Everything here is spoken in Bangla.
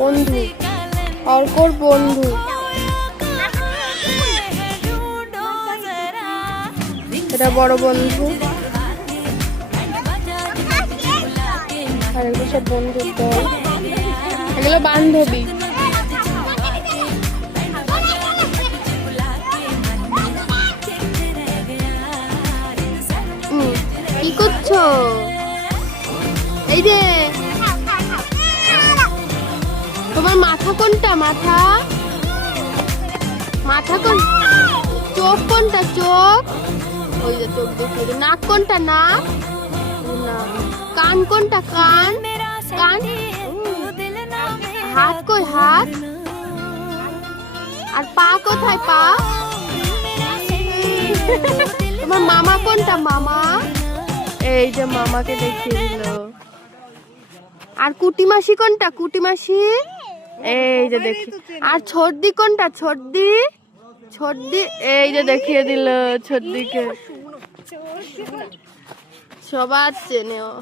বন্ধু, অর্কর বন্ধু। এটা বড় বন্ধু, আর এগুলো সব বন্ধুর দল, এগুলো বান্ধবী। কি করছো? এই যে তোমার মাথা কোনটা? মাথা মাথা কোন? চোখ কোনটা? চোখ ওই যে চোখ দেখে। নাক কোনটা? নাক না। কান কোনটা? কান কান। হাত কই? হাত। আর পা কোথায়? পা। তোমার মামা কোনটা? মামা। এই যে মামাকে দেখিয়ে দিল। আর কুটি মাসি কোনটা? কুটি মাসি। এই যে দেখি। আর ছোটদি কোনটা? ছোটদি। ছোটদি এই যে দেখিয়ে দিল ছোটদিকে। সবার চেনে ও।